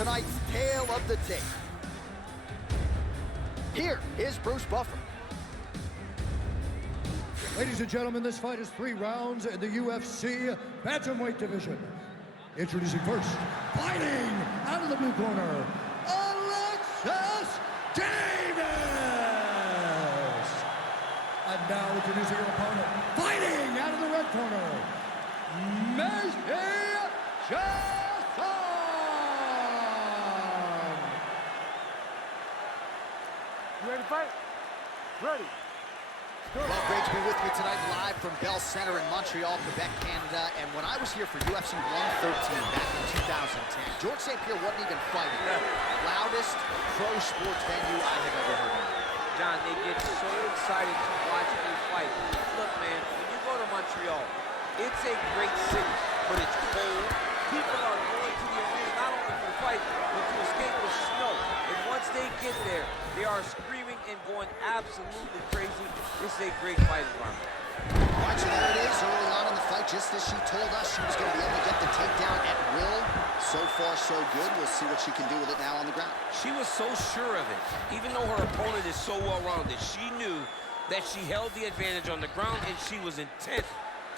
tonight's tale of the tape. Here is Bruce Buffer. Ladies and gentlemen, this fight is 3 rounds in the UFC Bantamweight division. Introducing first, fighting out of the blue corner, Alexis Davis! And now introducing your opponent, fighting out of the red corner, Macy! You ready to fight? Ready. Well, great to be with you tonight live from Bell Center in Montreal, Quebec, Canada. And when I was here for UFC 113 back in 2010, George St. Pierre wasn't even fighting. Loudest pro sports venue I have ever heard of. John, they get so excited to watch you fight. Look, man, when you go to Montreal, it's a great city, but it's cold. People are going to the arena not only for the fight, but to escape the snow. And once they get there, they are screaming and going absolutely crazy. This is a great fight environment. All right, so there it is, early on in the fight, just as she told us she was going to be able to get the takedown at will. So far, so good. We'll see what she can do with it now on the ground. She was so sure of it. Even though her opponent is so well-rounded, she knew that she held the advantage on the ground, and she was intent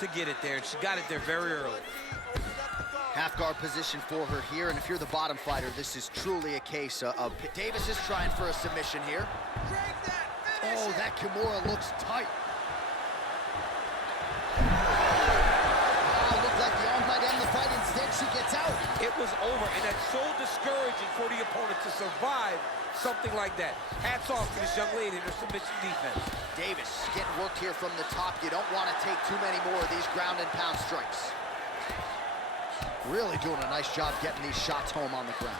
to get it there, and she got it there very early. Half guard position for her here, and if you're the bottom fighter, this is truly a case of Davis is trying for a submission here. Oh, that Kimura looks tight. Oh, looked like the arm might end the fight. Instead, she gets out. It was over, and that's so discouraging for the opponent to survive something like that. Hats off to this young lady and her submission defense. Davis getting worked here from the top. You don't want to take too many more of these ground and pound strikes. Really doing a nice job getting these shots home on the ground.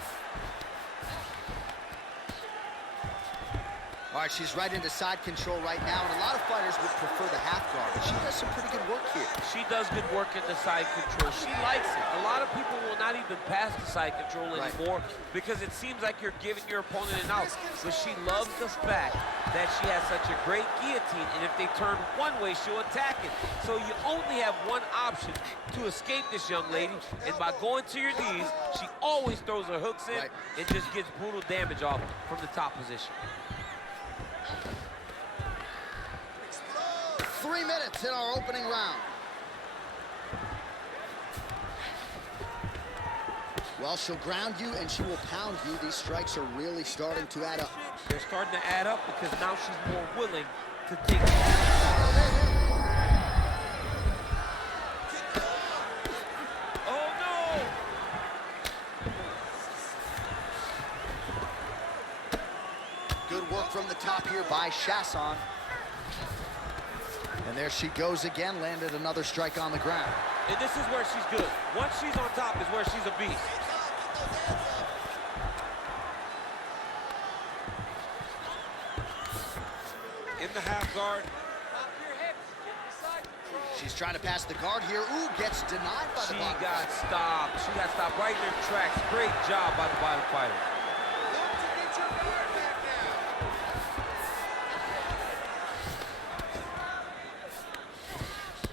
All right, she's right into side control right now, and a lot of fighters would prefer the half guard, but she does some pretty good work here. She does good work in the side control. She likes it. A lot of people will not even pass the side control anymore because it seems like you're giving your opponent an out. But she loves the fact that she has such a great guillotine, and if they turn one way, she'll attack it. So you only have one option to escape this young lady, and by going to your knees, she always throws her hooks in and just gets brutal damage off from the top position. 3 minutes in our opening round. Well, she'll ground you and she will pound you. These strikes are really starting to add up. They're starting to add up because now she's more willing to take it. Oh, no! Good work from the top here by Chiasson. And there she goes again, landed another strike on the ground. And this is where she's good. Once she's on top is where she's a beast. In the half guard. She's trying to pass the guard here. Ooh, gets denied by the bottom. She got stopped. She got stopped right in her tracks. Great job by the bottom fighter.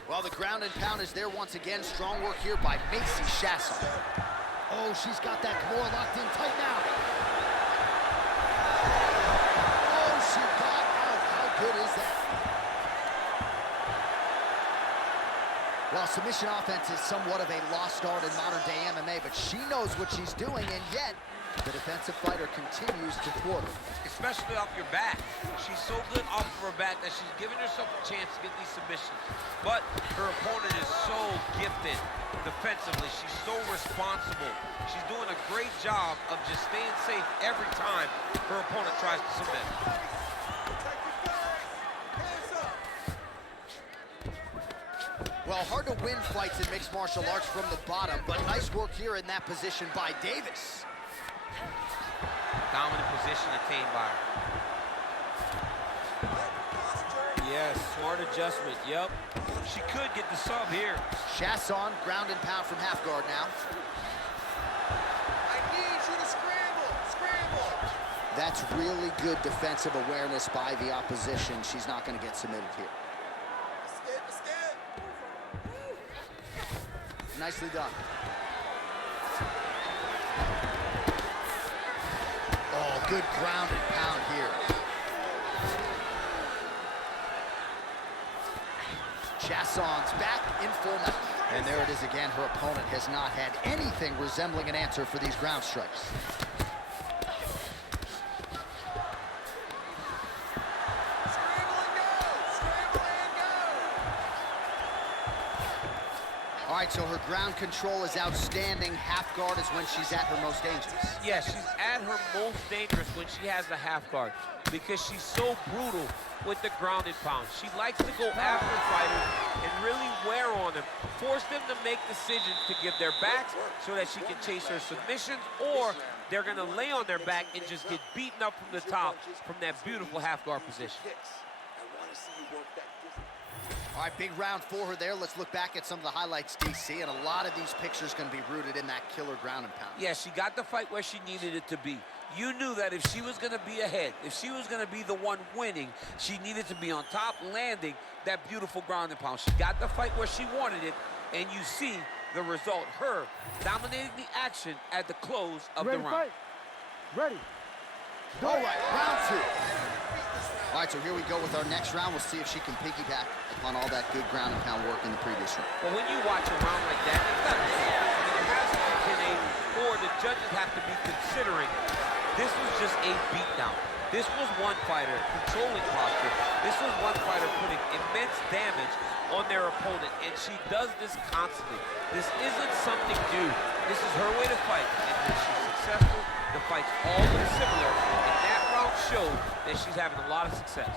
Well, the ground and pound is there once again. Strong work here by Macy Chiasson. Oh, she's got that Kimura locked in tight now. Oh, she got out. How good is that? Well, submission offense is somewhat of a lost art in modern-day MMA, but she knows what she's doing, and yet the defensive fighter continues to thwart her. Especially off your back. She's so good off of her back that she's giving herself a chance to get these submissions. But her opponent is so gifted defensively. She's so responsible. She's doing a great job of just staying safe every time her opponent tries to submit. Well, hard to win fights in mixed martial arts from the bottom, but nice work here in that position by Davis. Dominant position attained by her. Yes, smart adjustment, yep. She could get the sub here. Chiasson, ground and pound from half guard now. I need you to scramble, scramble. That's really good defensive awareness by the opposition. She's not going to get submitted here. Escape. Nicely done. good ground and pound here. Chiasson's back in full mount. And there it is again. Her opponent has not had anything resembling an answer for these ground strikes. All right, so her ground control is outstanding. Half guard is when she's at her most dangerous. Yeah, she's at her most dangerous when she has the half guard because she's so brutal with the ground and pound. She likes to go after fighters and really wear on them, force them to make decisions to give their backs so that she can chase her submissions, or they're gonna lay on their back and just get beaten up from the top from that beautiful half guard position. All right, big round for her there. Let's look back at some of the highlights, DC, and a lot of these pictures going to be rooted in that killer ground and pound. Yeah, she got the fight where she needed it to be. You knew that if she was going to be ahead, if she was going to be the one winning, she needed to be on top, landing that beautiful ground and pound. She got the fight where she wanted it, and you see the result, her dominating the action at the close of the round. Fight. Ready. All right, round two. All right, so here we go with our next round. We'll see if she can piggyback upon all that good ground and pound work in the previous round. Well, when you watch a round like that, it's not there has to be 10-8, or the judges have to be considering this was just a beatdown. This was one fighter controlling posture. This was one fighter putting immense damage on their opponent, and she does this constantly. This isn't something new. This is her way to fight, and when she's successful, the fight's all look similar, and that round showed that she's having a lot of success.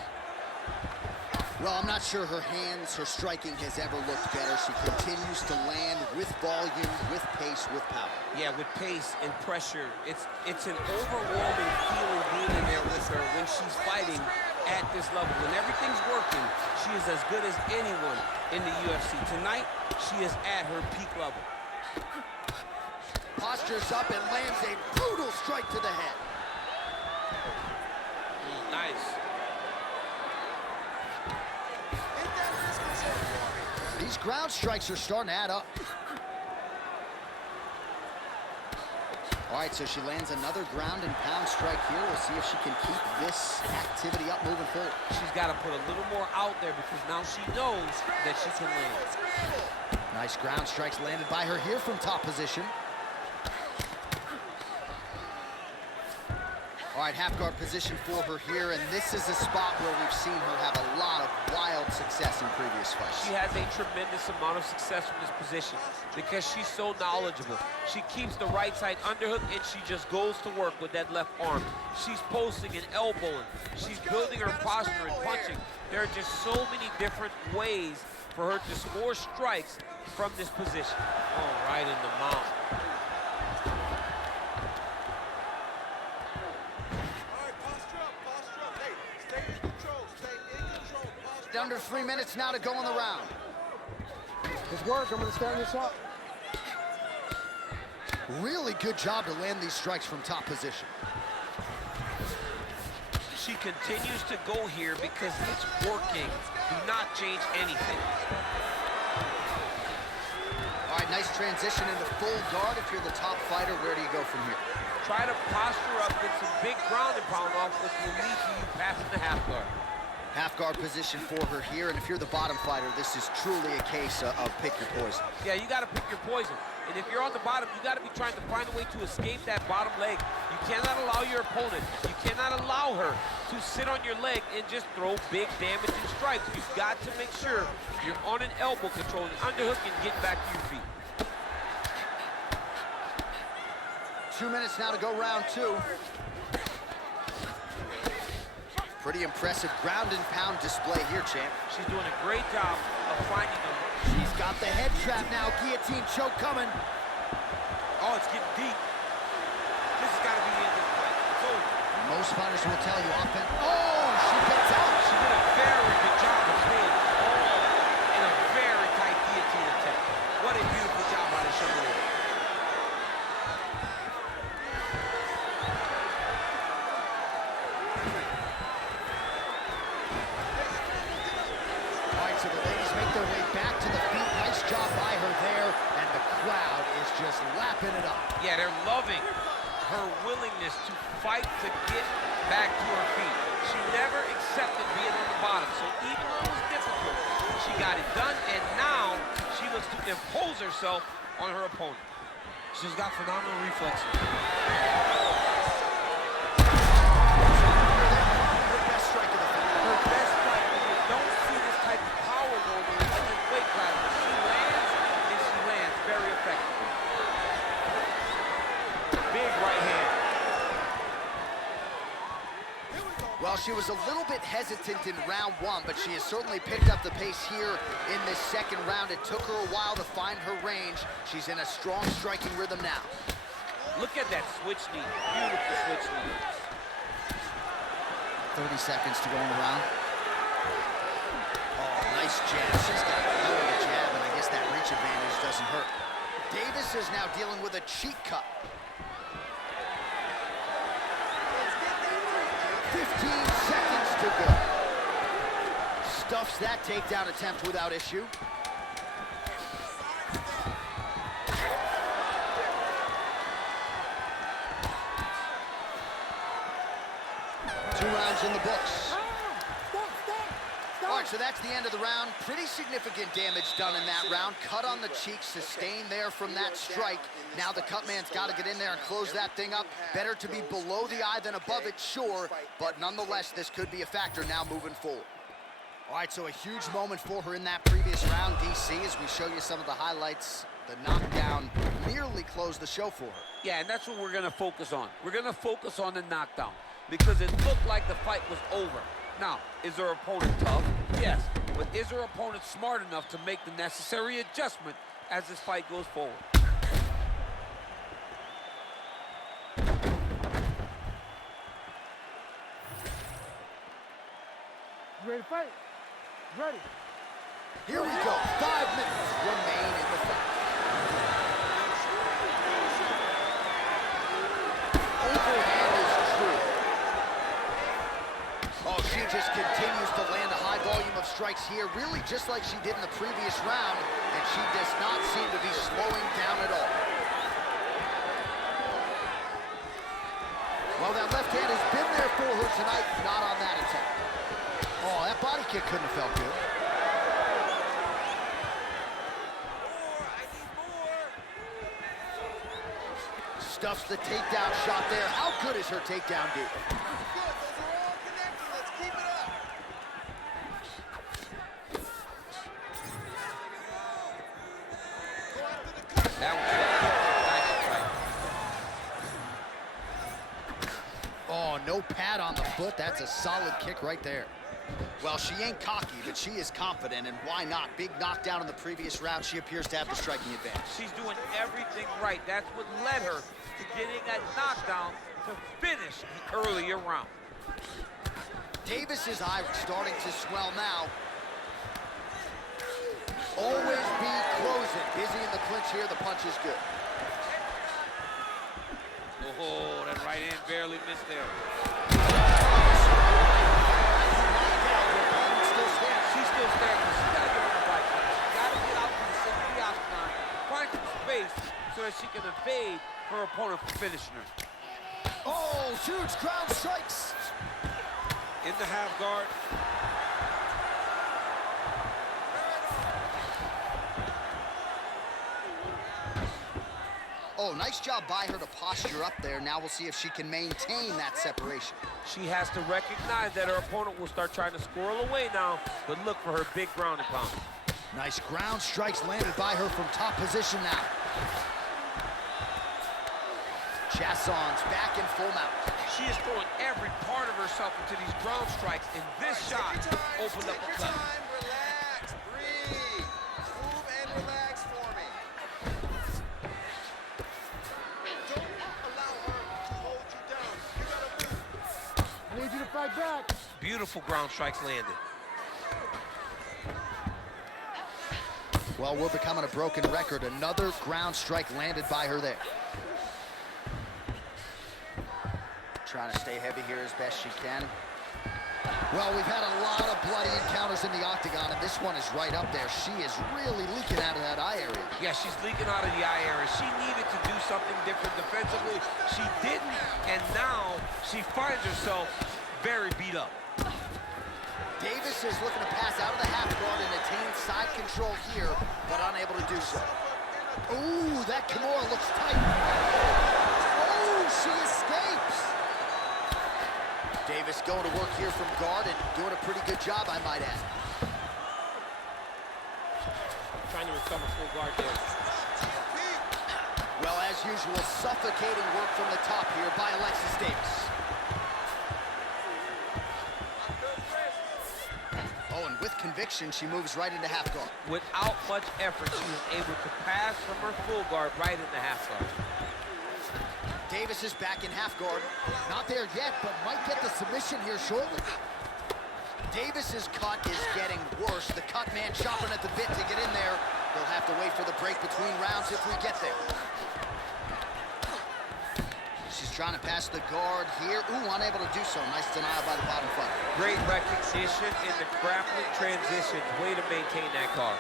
Well, I'm not sure her hands, her striking has ever looked better. She continues to land with volume, with pace, with power. Yeah, with pace and pressure. It's an overwhelming feeling being in there with her when she's fighting at this level. When everything's working, she is as good as anyone in the UFC. Tonight, she is at her peak level. Postures up and lands a brutal strike to the head. Nice. These ground strikes are starting to add up. All right, so she lands another ground and pound strike here. We'll see if she can keep this activity up moving forward. She's got to put a little more out there because now she knows that she can land. Nice ground strikes landed by her here from top position. All right, half guard position for her here, and this is a spot where we've seen her have a lot of wild success in previous fights. She has a tremendous amount of success from this position because she's so knowledgeable. She keeps the right side underhook, and she just goes to work with that left arm. She's posting and elbowing. She's building her posture and punching. There are just so many different ways for her to score strikes from this position. Oh, right in the mouth. Under 3 minutes now to go in the round. It's work. I'm going to stand this up. Really good job to land these strikes from top position. She continues to go here because it's working. Do not change anything. All right, nice transition into full guard. If you're the top fighter, where do you go from here? Try to posture up, get some big ground and pound off, which will lead to you passing the half guard. Half guard position for her here, and if you're the bottom fighter, this is truly a case of pick your poison. Yeah, you got to pick your poison. And if you're on the bottom, you got to be trying to find a way to escape that bottom leg. You cannot allow your opponent, you cannot allow her to sit on your leg and just throw big damaging strikes. You've got to make sure you're on an elbow controlling underhook and getting back to your feet. 2 minutes now to go round two. Pretty impressive ground and pound display here, champ. She's doing a great job of finding them. She's got the head trap now. Guillotine choke coming. Oh, it's getting deep. This has got to be the end of the fight. It's over. Most fighters will tell you offense. Oh, she gets out. She did a very good job of staying all in a very tight guillotine attempt. What a beautiful job by the shoulder. So the ladies make their way back to the feet. Nice job by her there, and the crowd is just lapping it up. Yeah, they're loving her willingness to fight to get back to her feet. She never accepted being on the bottom, so even though it was difficult, she got it done, and now she looks to impose herself on her opponent. She's got phenomenal reflexes. Her best strike of the fight. Her best strike, you don't see this type of power normally in this weight class. She lands, and she lands very effectively. Big right hand. Well, she was a little bit hesitant in round one, but she has certainly picked up the pace here in this second round. It took her a while to find her range. She's in a strong striking rhythm now. Look at that switch knee. Beautiful switch knee. 30 seconds to go in the round. Oh, nice jab. She's got a hell of a jab, and I guess that reach advantage doesn't hurt. Davis is now dealing with a cheek cut. 15 seconds to go. Stuffs that takedown attempt without issue. Two rounds in the books. All right, so that's the end of the round. Pretty significant damage done in that round. Cut on the cheek, sustained there from that strike. Now the cut man's got to get in there and close that thing up. Better to be below the eye than above it, sure, but nonetheless, this could be a factor now moving forward. All right, so a huge moment for her in that previous round, DC, as we show you some of the highlights. The knockdown nearly closed the show for her. Yeah, and that's what we're going to focus on. We're going to focus on the knockdown because it looked like the fight was over. Now, is her opponent tough? Yes, but is her opponent smart enough to make the necessary adjustment as this fight goes forward? You ready to fight? Ready. Here we go. 5 minutes remain in the fight. Overhand is true. Oh, she just continues to land a high volume of strikes here, really just like she did in the previous round, and she does not seem to be slowing down at all. Well, that left hand has been there for her tonight, not on that attack. Oh, that body kick couldn't have felt good. Stuffs the takedown shot there. How good is her takedown, D? Oh, no pad on the foot. That's a solid kick right there. Well, she ain't cocky, but she is confident, and why not? Big knockdown in the previous round. She appears to have the striking advantage. She's doing everything right. That's what led her to getting that knockdown to finish the earlier round. Davis's eye starting to swell now. Always be closing. Busy in the clinch here. The punch is good. Oh, that right hand barely missed there. She's still standing. She's got to get on the right. She's got to get out to the center of the octagon, find some space so that she can evade her opponent from finishing her. Oh, huge ground strikes. In the half guard. Oh, nice job by her to posture up there. Now we'll see if she can maintain that separation. She has to recognize that her opponent will start trying to squirrel away now, but look for her big ground and pound. Nice ground strikes landed by her from top position now. Chiasson's back in full mount. She is throwing every part of herself into these ground strikes, and this shot opened up a cut. Relax, breathe, move and relax for me. Don't allow her to hold you down. You gotta move. I need you to fight back. Beautiful ground strikes landed. Well, we're becoming a broken record. Another ground strike landed by her there. Trying to stay heavy here as best she can. Well, we've had a lot of bloody encounters in the octagon, and this one is right up there. She is really leaking out of that eye area. Yeah, she's leaking out of the eye area. She needed to do something different defensively. She didn't, and now she finds herself very beat up. Davis is looking to pass out of the half guard and attain side control here, but unable to do so. Ooh, that Kimura looks tight. Oh, she escapes. Davis going to work here from guard and doing a pretty good job, I might add. Trying to recover full guard there. Well, as usual, suffocating work from the top here by Alexis Davis. Oh, and with conviction, she moves right into half guard. Without much effort, she was able to pass from her full guard right into half guard. Davis is back in half guard. Not there yet, but might get the submission here shortly. Davis's cut is getting worse. The cut man chopping at the bit to get in there. He'll have to wait for the break between rounds if we get there. She's trying to pass the guard here. Ooh, unable to do so. Nice denial by the bottom fighter. Great recognition in the grappling transitions. Way to maintain that guard.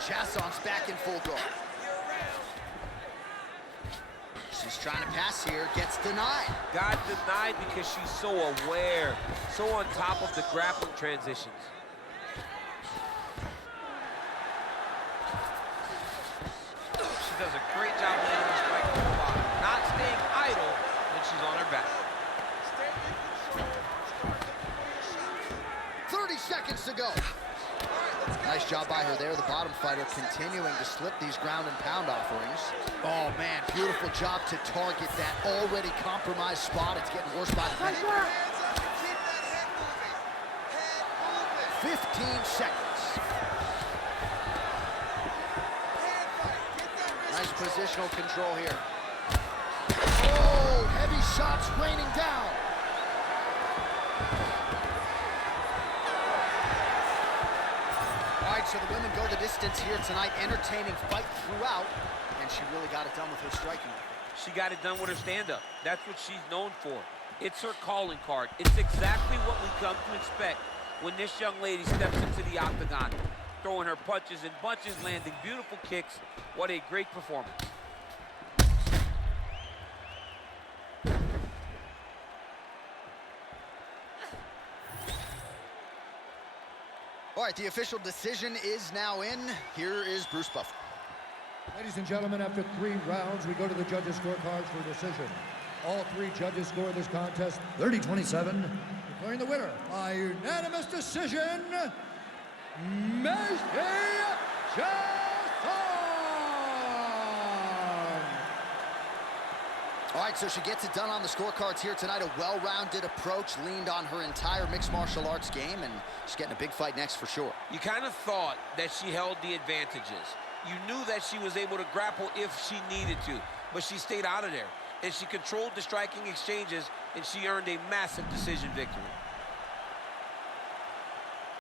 Chiasson's back in full guard. She's trying to pass here, gets denied. Got denied because she's so aware, so on top of the grappling transitions. She does a great job landing the strike from the bottom, not staying idle when she's on her back. 30 seconds to go. Nice job by her there. The bottom fighter continuing to slip these ground and pound offerings. Oh, man, beautiful job to target that already compromised spot. It's getting worse by the minute. 15 seconds. Nice positional control here. Oh, heavy shots raining down. So the women go the distance here tonight, entertaining fight throughout, and she really got it done with her striking. She got it done with her stand-up. That's what she's known for. It's her calling card. It's exactly what we come to expect when this young lady steps into the octagon, throwing her punches and bunches, landing beautiful kicks. What a great performance. All right, the official decision is now in. Here is Bruce Buffer. Ladies and gentlemen, after 3 rounds, we go to the judges' scorecards for decision. All 3 judges score this contest 30-27, declaring the winner by unanimous decision, Macy Chiasson! All right, so she gets it done on the scorecards here tonight. A well-rounded approach, leaned on her entire mixed martial arts game, and she's getting a big fight next for sure. You kind of thought that she held the advantages. You knew that she was able to grapple if she needed to, but she stayed out of there, and she controlled the striking exchanges, and she earned a massive decision victory.